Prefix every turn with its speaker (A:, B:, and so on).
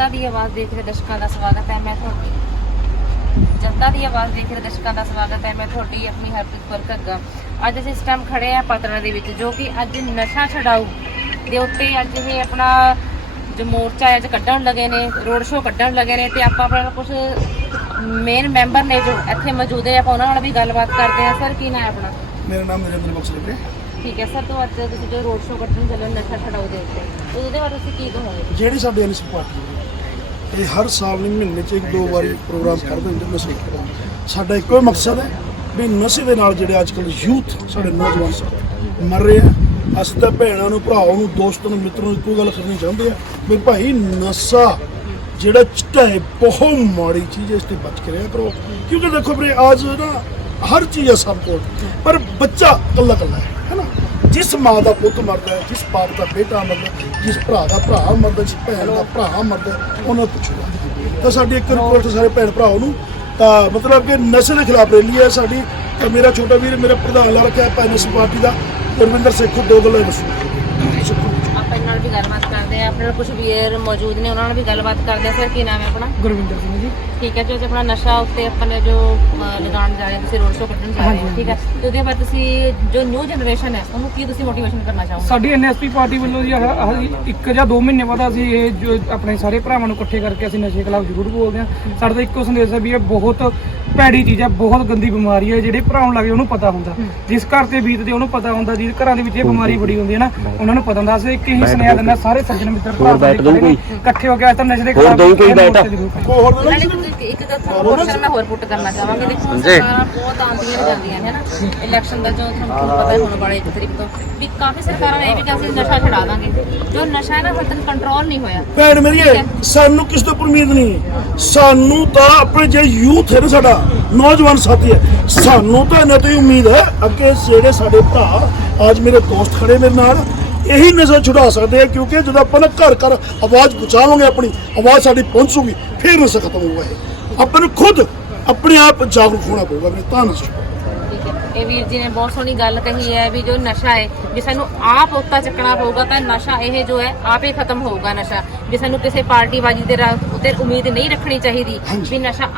A: ਜਨਤਾ ਦੀ ਆਵਾਜ਼ ਦੇਖ ਰਹੇ ਦਰਸ਼ਕਾਂ ਦਾ ਸਵਾਗਤ ਹੈ ਮੈਂ ਤੁਹਾਡੀ ਜਨਤਾ ਦੀ ਆਵਾਜ਼ ਦੇਖ ਰਹੇ ਦਰਸ਼ਕਾਂ ਦਾ ਸਵਾਗਤ ਹੈ ਮੈਂ ਤੁਹਾਡੀ ਆਪਣੀ ਹਰਪ੍ਰੀਤ ਕੌਰ ਘੱਗਾ। ਅੱਜ ਅਸੀਂ ਇਸ ਟਾਈਮ ਖੜੇ ਆ ਪਤਨਾ ਦੇ ਵਿੱਚ ਜੋ ਕਿ ਅੱਜ ਨਸ਼ਾ ਛਡਾਊ ਦੇ ਉੱਤੇ ਅੱਜ ਇਹ ਆਪਣਾ ਜੋ ਮੋਰਚਾ ਅੱਜ ਕੱਢਣ ਲੱਗੇ ਨੇ ਰੋਡ ਸ਼ੋਅ ਕੱਢਣ ਲੱਗੇ ਨੇ ਤੇ ਆਪਾਂ ਆਪਣਾ ਕੁਝ ਮੇਨ ਮੈਂਬਰ ਨੇ ਜੋ ਇੱਥੇ ਮੌਜੂਦ ਹੈ ਆਪਾਂ ਉਹਨਾਂ ਨਾਲ ਵੀ ਗੱਲਬਾਤ ਕਰਦੇ ਹਾਂ। ਸਰ ਕੀ ਨਾਮ ਹੈ ਆਪਣਾ?
B: ਮੇਰਾ ਨਾਮ ਨਰਿੰਦਰ ਬਖਸ਼ ਹੈ
A: ਠੀਕ ਹੈ ਸਰ ਤੋਂ ਅੱਜ ਤੁਸੀਂ ਜੋ ਰੋਡ ਸ਼ੋਅ ਕੱਢਣ ਚੱਲੇ ਹੋ ਨਸ਼ਾ ਛਡਾਊ ਦੇ ਉੱਤੇ ਉਹਦੇ ਬਾਰੇ ਤੁਸੀਂ ਕੀ ਕਹੋਗੇ?
B: ਜਿਹੜੀ ਸਾਡੇ ਐਨਐਸ ਪਾਰਟੀ ਇਹ ਹਰ ਸਾਲ ਨਹੀਂ, ਮਹੀਨੇ 'ਚ ਇੱਕ, ਦੋ ਵਾਰੀ ਪ੍ਰੋਗਰਾਮ ਕਰਦੇ ਹੁੰਦੇ ਨਸ਼ੇ ਖਿਲਾਫ ਸਾਡਾ ਇੱਕੋ ਹੀ ਮਕਸਦ ਹੈ ਵੀ ਨਸ਼ੇ ਦੇ ਨਾਲ ਜਿਹੜੇ ਅੱਜ ਕੱਲ੍ਹ ਯੂਥ ਸਾਡੇ ਨੌਜਵਾਨ ਸਾਡੇ ਮਰ ਰਹੇ ਆ। ਅਸੀਂ ਤਾਂ ਭੈਣਾਂ ਨੂੰ, ਭਰਾਵਾਂ ਨੂੰ, ਦੋਸਤਾਂ ਨੂੰ, ਮਿੱਤਰਾਂ ਨੂੰ ਇੱਕੋ ਗੱਲ ਕਰਨੀ ਚਾਹੁੰਦੇ ਆ ਵੀ ਭਾਈ ਨਸ਼ਾ ਜਿਹੜਾ ਚਿੱਟਾ ਹੈ, ਬਹੁਤ ਮਾੜੀ ਚੀਜ਼ ਹੈ, ਇਸ ਤੇ ਬਚ ਕੇ ਰਿਹਾ ਕਰੋ। ਕਿਉਂਕਿ ਦੇਖੋ ਵੀਰੇ, ਅੱਜ ਨਾ ਹਰ ਚੀਜ਼ ਹੈ ਸਭ ਕੋਲ, ਪਰ ਬੱਚਾ ਇਕੱਲਾ ਇਕੱਲਾ ਹੈ। ਜਿਸ ਮਾਂ ਦਾ ਪੁੱਤ ਮਰਦਾ ਹੈ, ਜਿਸ ਬਾਪ ਦਾ ਬੇਟਾ ਮਰਦਾ ਜਿਸ ਭਰਾ ਦਾ ਭਰਾ ਮਰਦਾ ਜਿਸ ਭੈਣ ਦਾ ਭਰਾ ਮਰਦਾ ਉਹਨਾਂ ਨੂੰ ਪੁੱਛੂਗਾ ਤਾਂ ਸਾਡੀ ਇੱਕ ਰਿਪੋਰਟ ਸਾਰੇ ਭੈਣ ਭਰਾਓ ਨੂੰ। ਤਾਂ ਮਤਲਬ ਕਿ ਨਸ਼ੇ ਦੇ ਖਿਲਾਫ ਰੈਲੀ ਹੈ ਸਾਡੀ। ਮੇਰਾ ਛੋਟਾ ਵੀਰ, ਮੇਰਾ ਪ੍ਰਧਾਨ ਲਾ ਰੱਖਿਆ ਹੈ ਪੈਨਸ ਪਾਰਟੀ ਦਾ, ਗੁਰਵਿੰਦਰ ਸੇਖੂ, ਦੋ ਗੱਲਾਂ ਦੱਸੂ
A: ਆਪਾਂ ਇਹਨਾਂ ਨਾਲ ਵੀ ਗੱਲਬਾਤ ਕਰਦੇ ਆ ਆਪਣੇ ਨਾਲ ਕੁਝ ਵੀਰ ਮੌਜੂਦ ਨੇ ਉਹਨਾਂ ਨਾਲ ਵੀ ਗੱਲਬਾਤ ਕਰਦੇ ਆ। ਸਰ ਕੀ ਨਾਮ ਹੈ ਆਪਣਾ?
C: ਗੁਰਵਿੰਦਰ ਸਿੰਘ ਜੀ।
A: ਠੀਕ ਹੈ ਜੋ ਅੱਜ ਆਪਣਾ ਨਸ਼ਾ ਉੱਤੇ ਆਪਾਂ ਨੇ ਜੋ ਅਹ, ਲਗਾਉਣ ਜਾ ਰਹੇ ਹੋ ਤੁਸੀਂ ਰੋਡ ਸ਼ੋਅ ਕੱਢਣ ਜਾ ਰਹੇ ਹੋ ਠੀਕ ਹੈ? ਤੇ ਉਹਦੇ ਬਾਅਦ ਤੁਸੀਂ ਜੋ ਨਿਊ ਜਨਰੇਸ਼ਨ ਹੈ ਉਹਨੂੰ ਕੀ ਤੁਸੀਂ ਮੋਟੀਵੇਸ਼ਨ ਕਰਨਾ ਚਾਹੋਗੇ?
C: ਸਾਡੀ ਐਨਐਸਪੀ ਪਾਰਟੀ ਵੱਲੋਂ ਜੀ ਆਹ- ਆਹ ਇੱਕ ਜਾਂ ਦੋ ਮਹੀਨੇ ਬਾਅਦ ਅਸੀਂ ਇਹ ਜੋ ਆਪਣੇ ਸਾਰੇ ਭਰਾਵਾਂ ਨੂੰ ਇਕੱਠੇ ਕਰਕੇ ਅਸੀਂ ਨਸ਼ੇ ਖਿਲਾਫ ਜ਼ਰੂਰ ਬੋਲਦੇ ਹਾਂ। ਸਾਡਾ ਤਾਂ ਇੱਕੋ ਸੰਦੇਸ਼ ਹੈ ਵੀ ਇਹ ਬਹੁਤ ਭੈੜੀ ਚੀਜ਼ ਹੈ ਬਹੁਤ ਗੰਦੀ ਬਿਮਾਰੀ ਹੈ ਜਿਹੜੇ ਭਰਾਉਣ ਲੱਗੇ ਉਹਨੂੰ ਪਤਾ ਹੁੰਦਾ। ਜਿਸ ਘਰ ਤੇ ਬੀਤਦੇ ਉਹਨੂੰ ਪਤਾ ਹੁੰਦਾ ਜਿਸ ਘਰਾਂ ਦੇ ਵਿੱਚ ਇਹ ਬਿਮਾਰੀ ਬੜੀ ਹੁੰਦੀ ਹੈ ਨਾ ਉਹਨਾਂ ਨੂੰ ਪਤਾ ਹੁੰਦਾ ਅਸੀਂ ਇੱਕ ਹੀ ਸੁਨੇਹਾ ਦਿੰਦਾ ਸਾਰੇ ਸੱਜਣ ਮਿੱਤਰ ਭਰਾ? ਇਕੱਠੇ ਹੋ ਕੇ ਅੱਜ ਤਾਂ ਨਸ਼ੇ ਦੇ
D: ਹੋਰ
C: ਖਿਲਾਫ
D: ਦਊ ਕੋਈ ਬੈਠ?
B: ਹੋਰ ਗੱਲ
A: ਇੱਕ- ਕੁਐਸਚਨ ਮੈਂ ਹੋਰ ਪੁੱਟ ਕਰਨਾ ਚਾਹਾਂਗੀ। ਦੇਖੋ ਸਰਕਾਰਾਂ ਬਹੁਤ ਆਉਂਦੀਆਂ ਜਾਂਦੀਆਂ ਨੇ ਹੈ ਨਾ। ਇਲੈਕਸ਼ਨ ਦਾ ਜੋ ਤੁਹਾਨੂੰ ਪਤਾ ਹੈ ਹੁਣ ਵਾਲੇ ਇੱਕ ਤਰੀਕ ਤੋਂ। ਵੀ ਕਾਫੀ ਸਰਕਾਰਾਂ ਨੇ ਇਹ ਵੀ ਕਿਹਾ ਸੀ ਨਸ਼ਾ ਛਡਾ ਦਾਂਗੇ। ਜੋ ਨਸ਼ਾ ਹੈ ਨਾ ਹਜੇ ਤੱਕ ਕੰਟਰੋਲ ਨਹੀਂ ਹੋਇਆ।
B: ਭੈਣ ਮੇਰੀਏ ਸਾਨੂੰ ਕਿਸ ਤੋਂ ਉਮੀਦ ਨਹੀਂ। ਸਾਨੂੰ ਤਾਂ ਆਪਣੇ ਜਿਹੜੇ ਯੂਥ ਹੈ ਨਾ ਸਾਡਾ ਨੌਜਵਾਨ ਸਾਥੀ ਹੈ। ਸਾਨੂੰ ਤਾਂ ਇਹਨਾਂ ਤੋਂ ਹੀ ਉਮੀਦ ਹੈ ਅੱਗੇ ਜਿਹੜੇ ਸਾਡੇ ਭਰਾ ਅੱਜ ਮੇਰੇ ਦੋਸਤ ਖੜੇ ਮੇਰੇ ਨਾਲ ਇਹੀ ਨਸ਼ਾ ਛੁਡਾ ਸਕਦੇ ਆ ਕਿਉਂਕਿ ਜਦੋਂ ਆਪਾਂ ਨਾ ਘਰ ਘਰ ਆਵਾਜ਼ ਪਹੁੰਚਾਵਾਂਗੇ ਆਪਣੀ ਆਵਾਜ਼ ਸਾਡੀ ਪਹੁੰਚੂਗੀ ਫਿਰ ਨਸ਼ਾ ਖਤਮ ਹੋਊਗਾ ਇਹ। ਆਪਾਂ ਨੂੰ ਖੁਦ ਆਪਣੇ ਆਪ ਜਾਗਰੂਕ ਹੋਣਾ ਪਊਗਾ ਵੀ ਤਾਂ ਨਸ਼ਾ।
A: ਹੈ। ਇਹ ਵੀਰ ਜੀ ਨੇ ਬਹੁਤ ਸੋਹਣੀ ਗੱਲ ਕਹੀ ਹੈ ਵੀ ਜੋ ਨਸ਼ਾ ਹੈ ਵੀ ਸਾਨੂੰ ਆਪ ਉੱਤਾ ਚੱਕਣਾ ਪਊਗਾ ਤਾਂ ਨਸ਼ਾ ਇਹ ਜੋ ਹੈ ਆਪੇ ਖਤਮ ਹੋਊਗਾ ਨਸ਼ਾ। ਵੀ ਸਾਨੂੰ ਕਿਸੇ ਪਾਰਟੀ ਬਾਜੀ ਦੇ ਉੱਤੇ ਉਮੀਦ ਨਹੀਂ ਰੱਖਣੀ ਚਾਹੀਦੀ ਵੀ ਨਸ਼ਾ